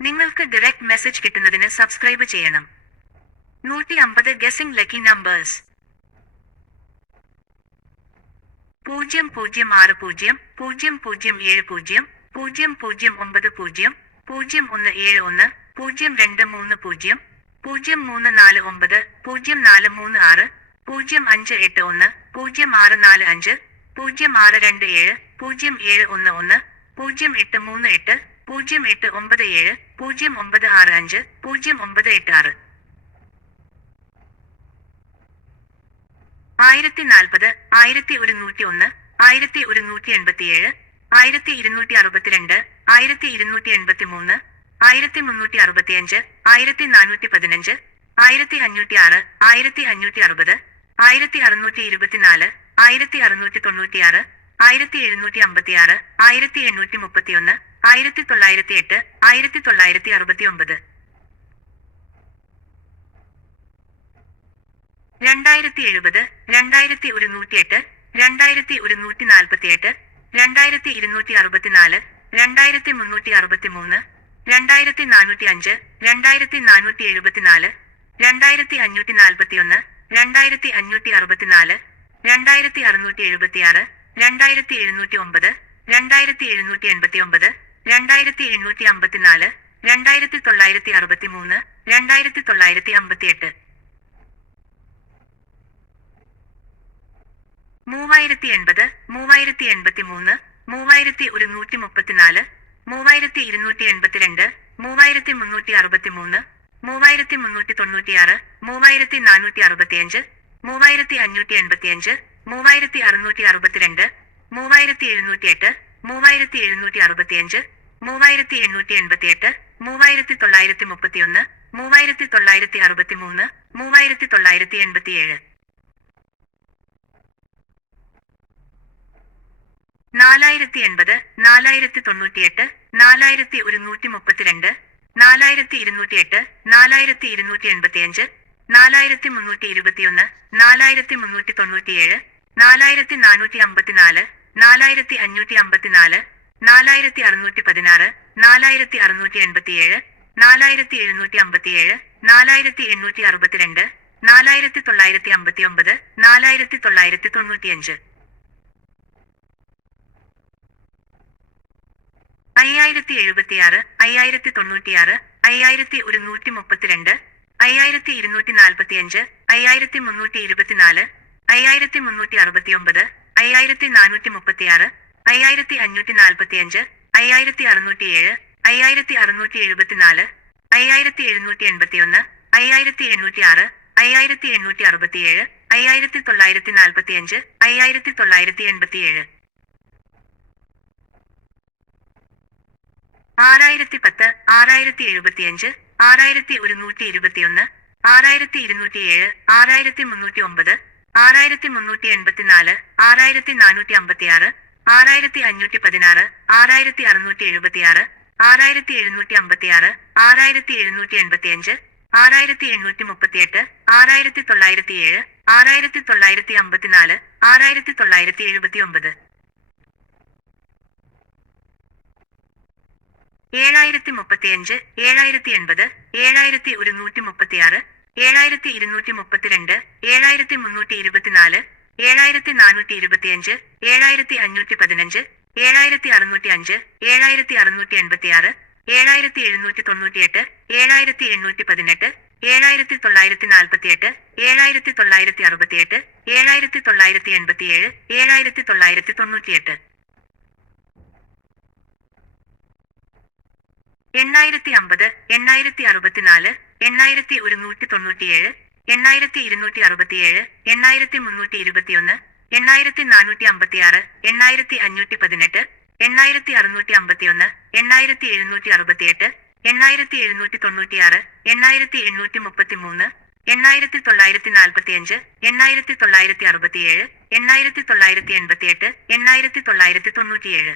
നിങ്ങൾക്ക് direct message കിട്ടുന്നതിന് subscribe ചെയ്യണം. നൂറ്റി അമ്പത് ഗസിംഗ് ലക്കി നമ്പേഴ്സ് പൂജ്യം പൂജ്യം ആറ് പൂജ്യം പൂജ്യം പൂജ്യം ഏഴ് പൂജ്യം പൂജ്യം പൂജ്യം ഒമ്പത് പൂജ്യം പൂജ്യം ഒന്ന് ഏഴ് ഒന്ന് പൂജ്യം രണ്ട് മൂന്ന് പൂജ്യം പൂജ്യം മൂന്ന് നാല് ഒമ്പത് പൂജ്യം നാല് മൂന്ന് ആറ് പൂജ്യം അഞ്ച് എട്ട് ഒന്ന് പൂജ്യം ആറ് നാല് അഞ്ച് പൂജ്യം ആറ് രണ്ട് ഏഴ് പൂജ്യം ഏഴ് ഒന്ന് ഒന്ന് പൂജ്യം എട്ട് മൂന്ന് എട്ട് പൂജ്യം എട്ട് ഒമ്പത് ഏഴ് പൂജ്യം ഒമ്പത് ആറ് അഞ്ച് പൂജ്യം ഒമ്പത് എട്ട് ആറ്. ആയിരത്തി നാൽപ്പത് ആയിരത്തി ഒരുന്നൂറ്റി ഒന്ന് ആയിരത്തി ഒരുന്നൂറ്റി എൺപത്തിയേഴ് ആയിരത്തി ഇരുന്നൂറ്റി അറുപത്തിരണ്ട് ആയിരത്തി ഇരുന്നൂറ്റി എൺപത്തി മൂന്ന് ആയിരത്തി മുന്നൂറ്റി അറുപത്തിയഞ്ച് ആയിരത്തി നാനൂറ്റി പതിനഞ്ച് ആയിരത്തി അഞ്ഞൂറ്റി ആറ് ആയിരത്തി അഞ്ഞൂറ്റി അറുപത് ആയിരത്തി അറുന്നൂറ്റി ഇരുപത്തിനാല് ആയിരത്തി അറുന്നൂറ്റി തൊണ്ണൂറ്റിയാറ് ആയിരത്തി എഴുന്നൂറ്റി അമ്പത്തിയാറ് ആയിരത്തി എണ്ണൂറ്റി മുപ്പത്തിയൊന്ന് ആയിരത്തി തൊള്ളായിരത്തി എട്ട് ആയിരത്തി തൊള്ളായിരത്തി അറുപത്തി ഒമ്പത് രണ്ടായിരത്തി എഴുപത് രണ്ടായിരത്തി ഒരുന്നൂറ്റിയെട്ട് രണ്ടായിരത്തി ഒരുന്നൂറ്റി നാൽപ്പത്തിയെട്ട് രണ്ടായിരത്തി ഇരുന്നൂറ്റി അറുപത്തിനാല് രണ്ടായിരത്തി മുന്നൂറ്റി അറുപത്തി മൂന്ന് രണ്ടായിരത്തി നാനൂറ്റി അഞ്ച് രണ്ടായിരത്തി നാനൂറ്റി എഴുപത്തിനാല് രണ്ടായിരത്തി അഞ്ഞൂറ്റി നാൽപ്പത്തിയൊന്ന് രണ്ടായിരത്തി അഞ്ഞൂറ്റി അറുപത്തിനാല് രണ്ടായിരത്തി അറുന്നൂറ്റി എഴുപത്തിയാറ് രണ്ടായിരത്തി എഴുന്നൂറ്റി ഒമ്പത് രണ്ടായിരത്തി എഴുന്നൂറ്റി എൺപത്തി ഒമ്പത് രണ്ടായിരത്തി എണ്ണൂറ്റി അമ്പത്തിനാല് രണ്ടായിരത്തി തൊള്ളായിരത്തി അറുപത്തി മൂന്ന് രണ്ടായിരത്തി തൊള്ളായിരത്തി അമ്പത്തിയെട്ട് മൂവായിരത്തി എൺപത് മൂവായിരത്തി എൺപത്തി മൂന്ന് മൂവായിരത്തി ഒരുന്നൂറ്റി മുപ്പത്തിനാല് മൂവായിരത്തി ഇരുന്നൂറ്റി എൺപത്തിരണ്ട് മൂവായിരത്തി മുന്നൂറ്റി അറുപത്തി മൂന്ന് മൂവായിരത്തി മുന്നൂറ്റി തൊണ്ണൂറ്റിയാറ് മൂവായിരത്തി നാനൂറ്റി അറുപത്തിയഞ്ച് മൂവായിരത്തി അഞ്ഞൂറ്റി എൺപത്തിയഞ്ച് മൂവായിരത്തി അറുന്നൂറ്റി അറുപത്തിരണ്ട് മൂവായിരത്തി എഴുന്നൂറ്റി എട്ട് മൂവായിരത്തി എഴുന്നൂറ്റി അറുപത്തിയഞ്ച് മൂവായിരത്തി എണ്ണൂറ്റി എൺപത്തിയെട്ട് മൂവായിരത്തി തൊള്ളായിരത്തി മുപ്പത്തിയൊന്ന് മൂവായിരത്തി തൊള്ളായിരത്തി അറുപത്തി മൂന്ന് മൂവായിരത്തി തൊള്ളായിരത്തി എൺപത്തിയേഴ് നാലായിരത്തി എൺപത് നാലായിരത്തി തൊണ്ണൂറ്റിയെട്ട് നാലായിരത്തി ഒരുന്നൂറ്റി മുപ്പത്തിരണ്ട് നാലായിരത്തി ഇരുന്നൂറ്റിയെട്ട് നാലായിരത്തി ഇരുന്നൂറ്റി എൺപത്തിയഞ്ച് നാലായിരത്തി മുന്നൂറ്റി ഇരുപത്തിയൊന്ന് നാലായിരത്തി മുന്നൂറ്റി തൊണ്ണൂറ്റിയേഴ് നാലായിരത്തി നാനൂറ്റി അമ്പത്തിനാല് നാലായിരത്തി അഞ്ഞൂറ്റി അമ്പത്തിനാല് നാലായിരത്തി അറുന്നൂറ്റി പതിനാറ് നാലായിരത്തി അറുന്നൂറ്റി എൺപത്തിയേഴ് നാലായിരത്തി എഴുന്നൂറ്റി അമ്പത്തിയേഴ് നാലായിരത്തി എണ്ണൂറ്റി അറുപത്തിരണ്ട് നാലായിരത്തി തൊള്ളായിരത്തി അമ്പത്തി ഒമ്പത് നാലായിരത്തി തൊള്ളായിരത്തി തൊണ്ണൂറ്റിയഞ്ച് അയ്യായിരത്തി എഴുപത്തിയാറ് അയ്യായിരത്തി തൊണ്ണൂറ്റിയാറ് അയ്യായിരത്തി ഒരുന്നൂറ്റി മുപ്പത്തിരണ്ട് അയ്യായിരത്തി ഇരുന്നൂറ്റി നാൽപ്പത്തിയഞ്ച് അയ്യായിരത്തി മുന്നൂറ്റി ഇരുപത്തിനാല് അയ്യായിരത്തി മുന്നൂറ്റി അറുപത്തിയൊമ്പത് അയ്യായിരത്തി നാനൂറ്റി മുപ്പത്തിയാറ് അയ്യായിരത്തി അഞ്ഞൂറ്റി നാൽപ്പത്തിയഞ്ച് അയ്യായിരത്തി അറുന്നൂറ്റിയേഴ് അയ്യായിരത്തി അറുന്നൂറ്റി എഴുപത്തിനാല് അയ്യായിരത്തി എഴുന്നൂറ്റി എൺപത്തിയൊന്ന് അയ്യായിരത്തി എണ്ണൂറ്റി ആറ് അയ്യായിരത്തി എണ്ണൂറ്റി അറുപത്തിയേഴ് അയ്യായിരത്തി തൊള്ളായിരത്തി നാൽപ്പത്തിയഞ്ച് അയ്യായിരത്തി തൊള്ളായിരത്തി എൺപത്തിയേഴ് ആറായിരത്തി പത്ത് ആറായിരത്തി എഴുപത്തിയഞ്ച് ആറായിരത്തി ഒരുന്നൂറ്റി ഇരുപത്തിയൊന്ന് ആറായിരത്തി ഇരുന്നൂറ്റിയേഴ് ആറായിരത്തി മുന്നൂറ്റി ഒമ്പത് ആറായിരത്തി മുന്നൂറ്റി എൺപത്തിനാല് ആറായിരത്തി നാനൂറ്റി അമ്പത്തിയാറ് ആറായിരത്തി അഞ്ഞൂറ്റി പതിനാറ് ആറായിരത്തി അറുന്നൂറ്റി എഴുപത്തിയാറ് ആറായിരത്തി എഴുന്നൂറ്റി അമ്പത്തിയാറ് ആറായിരത്തി എഴുന്നൂറ്റി എൺപത്തിയഞ്ച് ആറായിരത്തി എണ്ണൂറ്റി മുപ്പത്തിയെട്ട് ആറായിരത്തി തൊള്ളായിരത്തി ഏഴ് ആറായിരത്തി തൊള്ളായിരത്തി അമ്പത്തിനാല് ആറായിരത്തി തൊള്ളായിരത്തി എഴുപത്തി ഒമ്പത് ഏഴായിരത്തി മുപ്പത്തിയഞ്ച് ഏഴായിരത്തി എൺപത് ഏഴായിരത്തി ഒരുന്നൂറ്റി മുപ്പത്തിയാറ് ഏഴായിരത്തി ഇരുന്നൂറ്റി മുപ്പത്തിരണ്ട് ഏഴായിരത്തി മുന്നൂറ്റി ഇരുപത്തിനാല് ഏഴായിരത്തി നാനൂറ്റി ഇരുപത്തിയഞ്ച് ഏഴായിരത്തി അഞ്ഞൂറ്റി പതിനഞ്ച് ഏഴായിരത്തി അറുന്നൂറ്റി അഞ്ച് ഏഴായിരത്തി അറുന്നൂറ്റി എൺപത്തിയാറ് ഏഴായിരത്തി എഴുന്നൂറ്റി തൊണ്ണൂറ്റിയെട്ട് ഏഴായിരത്തി എണ്ണൂറ്റി പതിനെട്ട് ഏഴായിരത്തി തൊള്ളായിരത്തി നാൽപ്പത്തിയെട്ട് ഏഴായിരത്തി തൊള്ളായിരത്തി അറുപത്തിയെട്ട് ഏഴായിരത്തി തൊള്ളായിരത്തി എൺപത്തിയേഴ് ഏഴായിരത്തി തൊള്ളായിരത്തി തൊണ്ണൂറ്റിയെട്ട് എണ്ണായിരത്തി അമ്പത് എണ്ണായിരത്തി അറുപത്തിനാല് എണ്ണായിരത്തി ഒരുന്നൂറ്റി തൊണ്ണൂറ്റിയേഴ് എണ്ണായിരത്തി ഇരുന്നൂറ്റി അറുപത്തിയേഴ് എണ്ണായിരത്തി മുന്നൂറ്റി ഇരുപത്തിയൊന്ന് എണ്ണായിരത്തി നാനൂറ്റി അമ്പത്തിയാറ് എണ്ണായിരത്തി അഞ്ഞൂറ്റി പതിനെട്ട് എണ്ണായിരത്തി അറുന്നൂറ്റി അമ്പത്തിയൊന്ന് എണ്ണായിരത്തി എഴുന്നൂറ്റി അറുപത്തിയെട്ട് എണ്ണായിരത്തി എഴുന്നൂറ്റി തൊണ്ണൂറ്റിയാറ് എണ്ണായിരത്തി എണ്ണൂറ്റി മുപ്പത്തിമൂന്ന് എണ്ണായിരത്തി തൊള്ളായിരത്തി നാൽപ്പത്തിയഞ്ച് എണ്ണായിരത്തി തൊള്ളായിരത്തി അറുപത്തിയേഴ് എണ്ണായിരത്തി തൊള്ളായിരത്തി എൺപത്തിയെട്ട് എണ്ണായിരത്തി തൊള്ളായിരത്തി തൊണ്ണൂറ്റിയേഴ്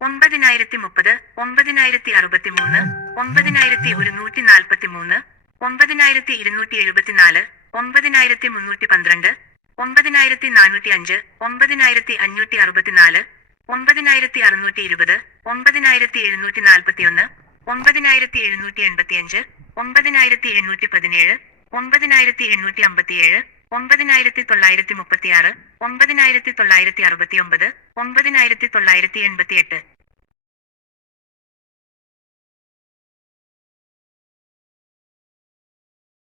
ഒമ്പതിനായിരത്തി മുപ്പത് ഒമ്പതിനായിരത്തി അറുപത്തിമൂന്ന് ഒമ്പതിനായിരത്തി ഒരുന്നൂറ്റി നാൽപ്പത്തിമൂന്ന് ഒമ്പതിനായിരത്തി ഇരുന്നൂറ്റി എഴുപത്തിനാല് ഒമ്പതിനായിരത്തി മുന്നൂറ്റി പന്ത്രണ്ട് ഒമ്പതിനായിരത്തി നാനൂറ്റി അഞ്ച് ഒമ്പതിനായിരത്തി അഞ്ഞൂറ്റി അറുപത്തിനാല് ഒമ്പതിനായിരത്തി അറുന്നൂറ്റി ഇരുപത് ഒമ്പതിനായിരത്തി എഴുന്നൂറ്റി നാൽപ്പത്തിയൊന്ന് ഒമ്പതിനായിരത്തി എഴുന്നൂറ്റി എൺപത്തിയഞ്ച് ഒമ്പതിനായിരത്തി എണ്ണൂറ്റി പതിനേഴ് ഒമ്പതിനായിരത്തി എണ്ണൂറ്റി അമ്പത്തിയേഴ് ഒമ്പതിനായിരത്തി തൊള്ളായിരത്തി മുപ്പത്തിയാറ് ഒമ്പതിനായിരത്തി തൊള്ളായിരത്തി അറുപത്തിയൊമ്പത് ഒമ്പതിനായിരത്തി തൊള്ളായിരത്തി എൺപത്തിയെട്ട്